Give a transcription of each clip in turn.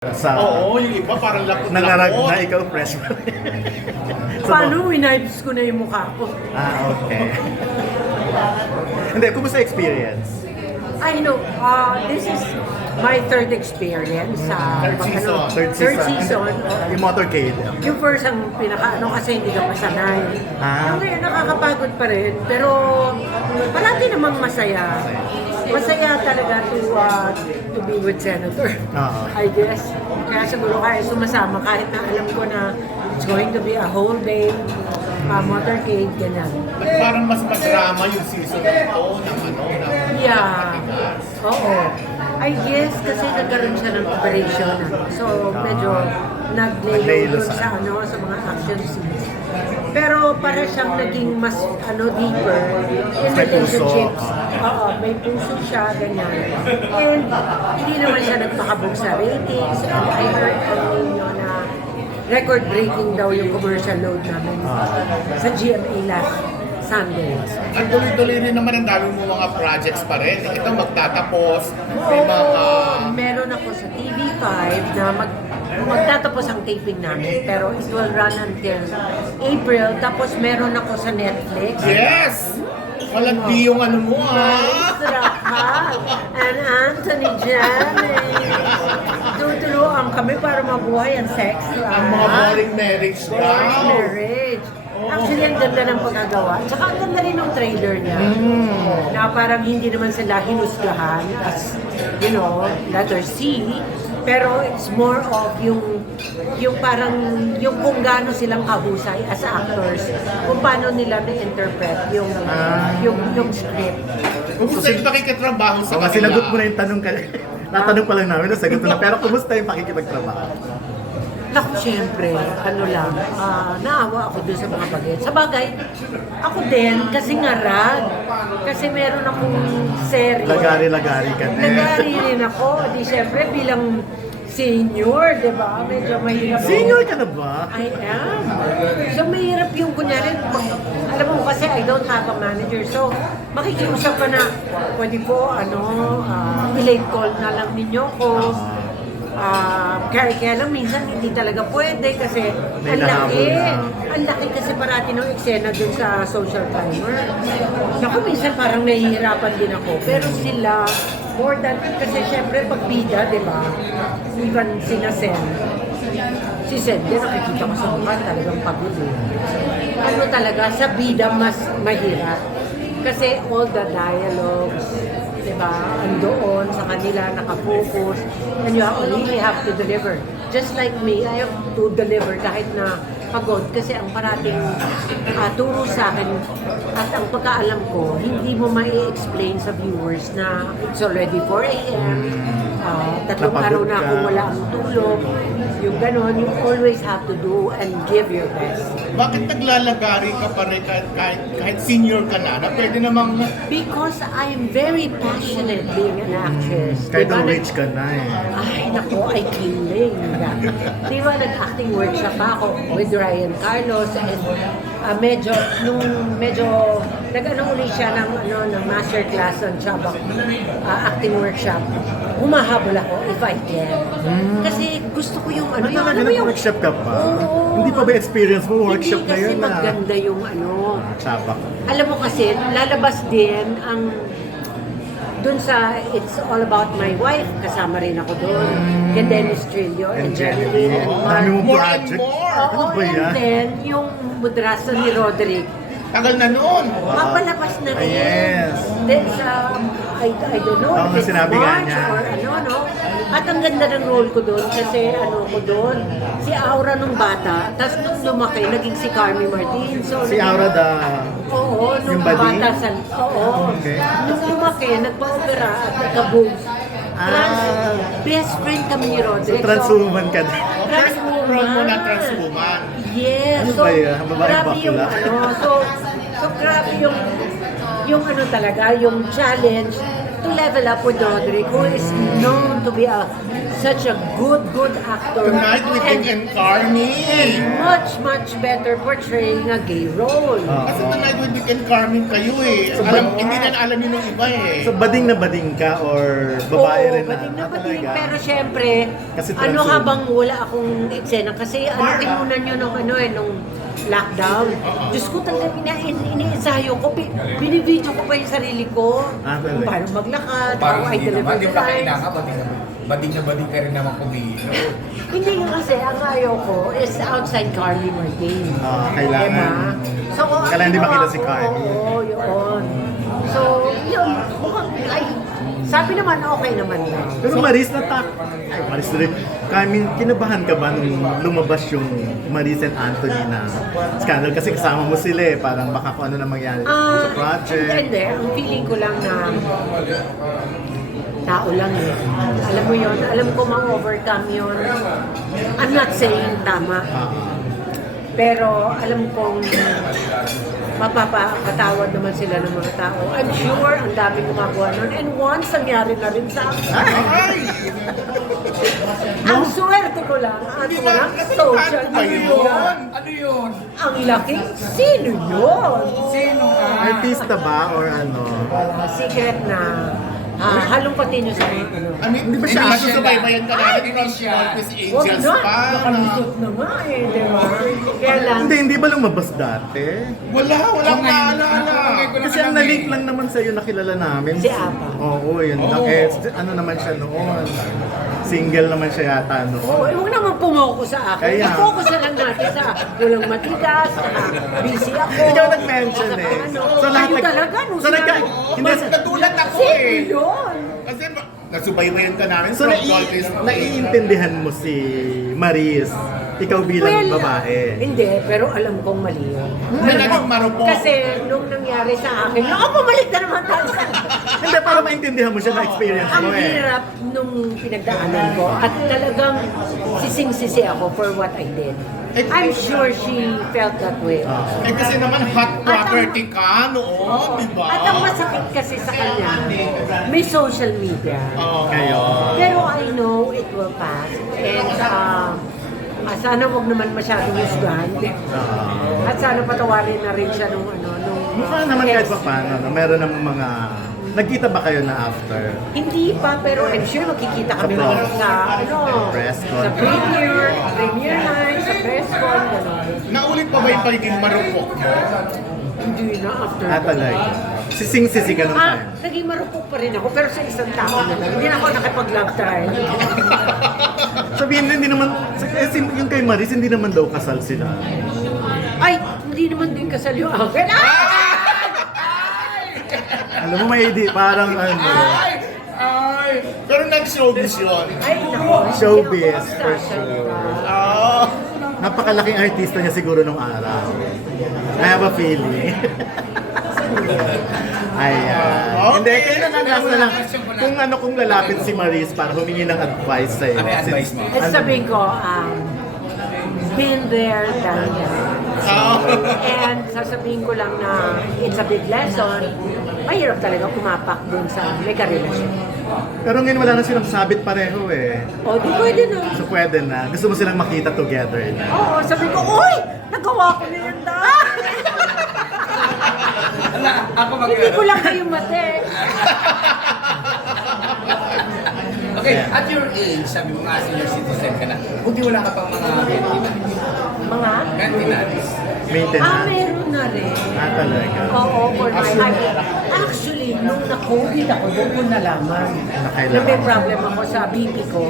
Sa Oo, yung iba parang nangarag lakot-lakot. na ikaw freshman. Paano winipes ko na yung mukha ko? Okay. Hindi, kumusta experience? I know, this is my third experience sa Third season. Yung motorcade. Yung first ang kasi hindi ka masanay. Ah. Yung ngayon nakakapagod pa rin, pero parati namang masaya. Masaya talaga to be with Senator. Oo. I guess. Kaya siguro kaya sumasama kahit na alam ko na it's going to be a whole day motorcade, ganyan. At parang mas madrama yung season na ito ng Yeah. Oo. I guess kasi nagkaroon siya ng operation. So medyo nag-lay Nag-lay sa sa mga action scenes. Pero para siyang naging mas deeper in May puso. relationships. Oo, may puso siya, ganyan. And hindi naman siya nagpakabog sa ratings. And I heard na record-breaking daw yung commercial load namin sa GMA last Sunday. Ang tuloy-tuloy rin naman ang dami mo mga projects pa rin. Ito magtatapos. May mga... Meron ako sa TV5 na magtatapos ang taping namin, pero it will run until April. Tapos meron ako sa Netflix. Yes! Walang di yung ano mo, Rafa and Anthony Jamming. Tutulungan kami para mabuhay ang sex life. Ang mga boring marriage Boring daw. marriage. Actually, ang ganda ng pagkagawa. Tsaka ang ganda rin ng trailer niya. Na parang hindi naman sila hinusgahan as, letter C. Pero it's more of yung parang yung kung gaano silang kahusay as actors, kung paano nila na-interpret yung script. Kumusta yung pakikitrabaho sa So, kanila? sinagot mo na yung tanong ka. Natanong pa lang namin, nasagot mo na. Pero kumusta yung pakikipagtrabaho? Naku, syempre, naawa ako dun sa mga bagets. Sa bagay, ako din, kasi ngarag. Kasi meron akong serye. Lagari-lagari ka. Nagari rin ako. Di syempre, bilang senior, di ba? Medyo mahirap. Senior ka na ba? I am. So, mahirap yung kunyari, alam mo kasi I don't have a manager. So, makikiusap ka na, pwede po, i-late call na lang ninyo ko. Kaya lang minsan hindi talaga pwede kasi May ang laki. nahabol na. Ang laki kasi parati ng eksena dun sa social timer. Naku, minsan parang nahihirapan din ako. Pero sila, more than, kasi syempre pag bida, di ba? Even sina Sen. Si Sen, din nakikita ko sa mukha talagang pagod eh. Ano talaga, sa bida mas mahirap. Kasi all the dialogues, diba, andoon sa kanila, nakafocus, and you really have to deliver. Just like me, I have to deliver kahit na pagod kasi ang parating turo sa akin at ang pagkaalam ko, hindi mo mai-explain sa viewers na it's already 4 a.m. Tatlong araw na akong wala ang tulog. Yung ganon, you always have to do and give your best. Bakit naglalagari ka pa rin kahit senior ka na pwede namang... Because I'm very passionate being an actress. Kahit Diba, rich ka na eh. Ay, nako, ay killing. Di ba, nag-acting workshop ako with Ryan Carlos and medyo, nag-ano uli siya ng master class on Chabak acting workshop. Humahabol ako if I can. Kasi gusto ko yung Workshop ka pa? Oo. Hindi pa ba experience mo workshop na yun Hindi kasi maganda yung Tsabak. alam mo kasi, lalabas din ang dun sa It's All About My Wife, kasama rin ako doon. Kay Dennis Trillo and Jerilyn and Mark. Dami mong More and project. more. Ano ba and yan? then, yung mudrasa ni Roderick, Tagal na noon. papalabas na rin. Yes. Then sa, I don't know, Oo, if it's sinabi nga March niya. or no? At ang ganda ng role ko doon kasi ko doon, si Aura nung bata, tapos nung lumaki, naging si Carmi Martin. So, Si Aura Oo, nung yung body? bata sa... Oo. Okay. Nung lumaki, nagpa-opera at nagka-boobs. Best friend kami ni Roderick. transwoman ka din. Role mo na transwoman. Yes. Ano So, ba yan? Babaeng grabe yung bakla? so grabe yung talaga, yung challenge to level up with Roderick, who is known to be such a good actor. Tonight we think in Carmi. and much better portraying a gay role. Kasi tonight we think in Carmi kayo eh. Hindi na alam yun ng iba eh. So bading na bading ka or babae rin na? bading na Ah, bading. talaga? Pero syempre, Kasi ano transo- habang wala akong eksena, kasi tinunan nyo nung nung lockdown. Diyos ko talaga iniensayo ko, binivideo ko pa yung sarili ko. Ah, Kung talaga? paano maglakad, Parang how I hindi deliver naman, di the ba lines. kailangan, bading ka rin naman kumilo. Hindi nga kasi, ang ayaw ko is outside Carly Martin. Kailangan. Diba? So, ang Kailangan di ginawa makita si ko, Carly. Oo, yun. So, yun. Sabi naman, okay naman na. Pero Maris, Maris rin. Carmen, kinabahan ka ba nung lumabas yung Maris and Anthony na scandal? Kasi kasama mo sila eh. Parang baka kung ano na mangyari sa project. Hindi. Ang feeling ko lang na tao lang eh. Alam mo yun, alam ko ma-overcome yun. I'm not saying tama. Pero alam kong mapapakatawad naman sila ng mga tao. I'm sure ang dami gumagawa nun. And once, nangyari na rin sa akin. Ang swerte ko lang at walang social media. Ano yun? Ang laking sino yun? Sino ka? Artista ba or ano? Secret na halumpatin nyo sa mga ano. I mean, Hindi ba siya nasusubaybayan ka natin from siya. Northeast Huwag Angels na, pa. nakalisot na nga eh, di ba? Kaya lang, Hindi ba lumabas dati? Walang maalala. Kasi ang nalink lang naman sa'yo nakilala namin. Si Apa. Oo, yun. Eh, ano naman siya noon? Single naman siya yata noon. huwag naman pumoko sa akin. Kaya. I-focus na lang natin sa walang matigas, busy ako. Ikaw nag-mention eh. So lahat talaga, nung hindi, Nadulat ako Sino eh. yun? Kasi nasubaybayan ka namin so from Northeast. naiintindihan mo si Maris, ikaw bilang babae. Hindi, pero alam kong mali yun. Na naging marupok. Kasi nung nangyari sa akin, pumalik na naman tayo sa Hindi, para maintindihan mo siya na experience Ang mo eh. hirap nung pinagdaanan ko at talagang sising-sisi ako for what I did. I'm sure she felt that way. Eh kasi naman hot property ka noon, di ba? At ang masakit kasi sa kanya, may social media. Kayo. Pero I know it will pass. And sana wag naman masyadong husgahan. At sana patawarin na rin siya nung Mukha naman kahit pa paano, no? Meron namang mga... Nagkita ba kayo na after? Hindi pa, pero I'm sure makikita kami Sa ngayon sa press con. sa premiere night, sa press con, gano'n. Naulit pa ba yung pagiging marupok mo? Hindi na after. Talaga. Sising-sisi ka nung time. Naging marupok pa rin ako, pero sa isang tao na lang. Hindi na ako nakipag-love trial. Sabihin mo, hindi naman... Yung kay Maris, hindi naman daw kasal sila. Ay, hindi naman din kasal yung akin. Alam mo, may idea, parang ano... Pero nag-showbiz yun. Ay, nako. Showbiz, for sure. Napakalaking artista niya siguro nung araw. I have a feeling. Ayan. Hindi, kaya na last na lang. Kung lalapit si Maris para humingi ng advice sa'yo. Ano yung advice mo? At sabihin ko, been there, done that. And sasabihin ko lang na it's a big lesson. Mahirap talaga kumapak dun sa may karelasyon. Pero ngayon wala na silang sabit pareho eh. O, di pwede na. So pwede na. Gusto mo silang makita together na. Oo, sabi ko, uy! Nagawa ko na yan dahil! Ako Hindi ko lang kayo mate. Okay, at your age, sabi mo nga senior citizen ka na, buti wala ka pang mga maintenance. Mga? Maintenance. Maintenance. Meron na rin. Talaga. Oo, for my Actually, nung na-COVID ako, doon ko nalaman na may problem ako sa BP ko.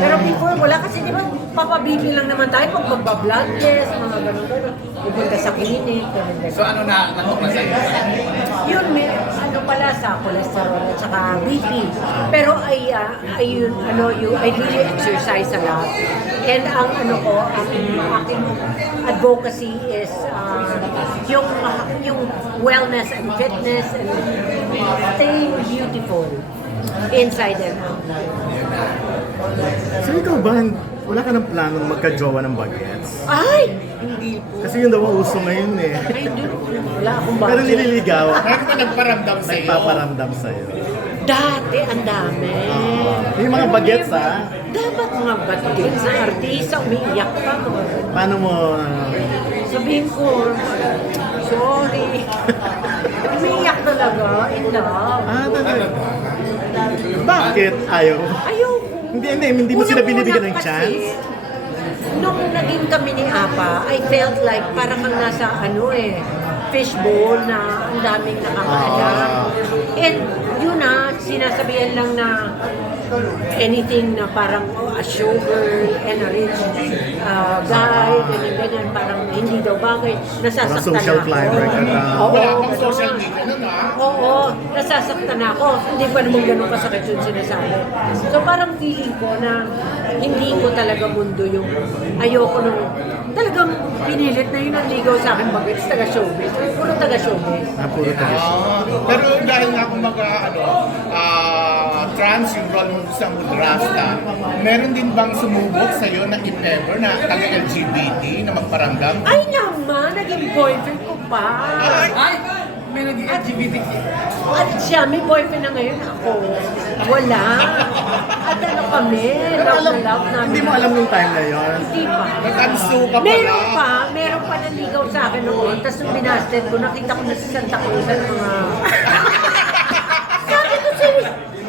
Pero before, wala kasi di ba, papa-BP lang naman tayo pag magba-blood test, mga ganun-ganun. Pupunta sa clinic, ganun-ganun. So ano na natukla sa'yo? Yun, may ano pala sa cholesterol at saka BP. Pero I really exercise a lot. And ang aking advocacy is yung wellness and fitness and staying beautiful inside and out. So ikaw ba, wala ka ng planong magka-jowa ng bagets? Ay! Hindi po. Kasi yun daw ang uso ngayon eh. Ay, hindi. Wala akong Pero budget. nililigaw. Bakit ba nagparamdam sa'yo? Nagpaparamdam sa'yo. Dati, ang dami. Yung mga bagets, ha? Dapat mga bagets na artista, umiiyak pa. Paano mo... Sabihin ko, sorry. Umiiyak talaga, in love. talaga. Bakit ayaw? Ayoko. Hindi mo sila binibigyan ng Unang-una chance? kasi, nung naging kami ni Apa, I felt like parang kang nasa fishbowl na ang daming nakakaalam. And yun sinasabihan lang na anything na parang a showgirl and a rich guy, ganyan, parang hindi daw bagay. Nasasaktan Parang social ako. climber ka na. Oo, Wala pang ganun. social media nun, Oo, nasasaktan ako. Hindi pa naman ganun kasakit yung sinasabi. So parang feeling ko na hindi ko talaga mundo yung ayoko nung talagang pinilit na yun ang ligaw sa akin bagets taga-showbiz. Puro taga-showbiz. Puro tayo. Pero dahil nga kung trans yung role mo sa Mudrasta, meron din bang sumubok sa'yo na if ever na taga-LGBT na magparamdam? Ay naman, naging boyfriend ko pa. Ay! May naging LGBTQ. At siya, may boyfriend na ngayon ako. Wala. At kami, love na love namin. Hindi mo alam yung time na yon. Hindi pa. Nag-ansu ka pala. Meron pa naligaw sa akin noon. Tapos nung binasted ko, nakita ko na sa Santa Cruz at mga... Sabi ko si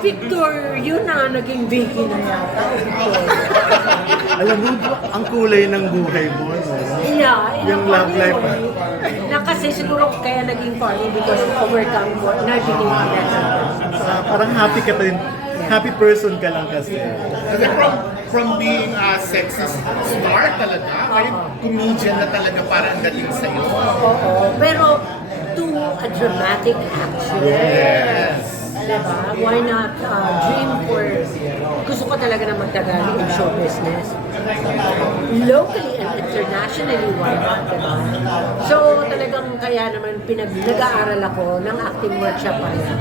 Victor, yun na, naging Vicky na yata. Victor. Alam mo, ang kulay ng buhay mo. No? Yeah, Yung love life. Na kasi siguro kaya naging party because overcome ko, na became a better person. Parang happy ka rin. Happy person ka lang kasi. Kasi from being a sexist star talaga, ngayon comedian na talaga parang dating sa'yo. Oo, pero to a dramatic action. Yes. Diba? Why not dream for... Gusto ko talaga na magtagal in show business. Locally and internationally, why not? Diba? So talagang kaya naman nag-aaral ako ng acting workshop pa yan.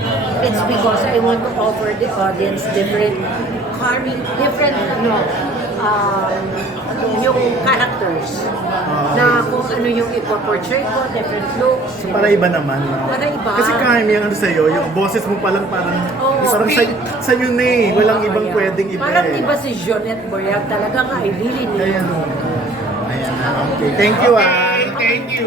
It's because I want to offer the audience different yung characters na kung ano yung ipoportray ko, different looks. Para iba naman. No? Para iba. Kasi Carmi, ang ano sa'yo, yung boses mo palang parang Oo. sa'yo na eh. Walang ibang Kaya, pwedeng iba parang eh. iba si Jonette Boyag. Talagang I really need Ayan. to. Ayan na. Okay. Thank you Okay, thank you.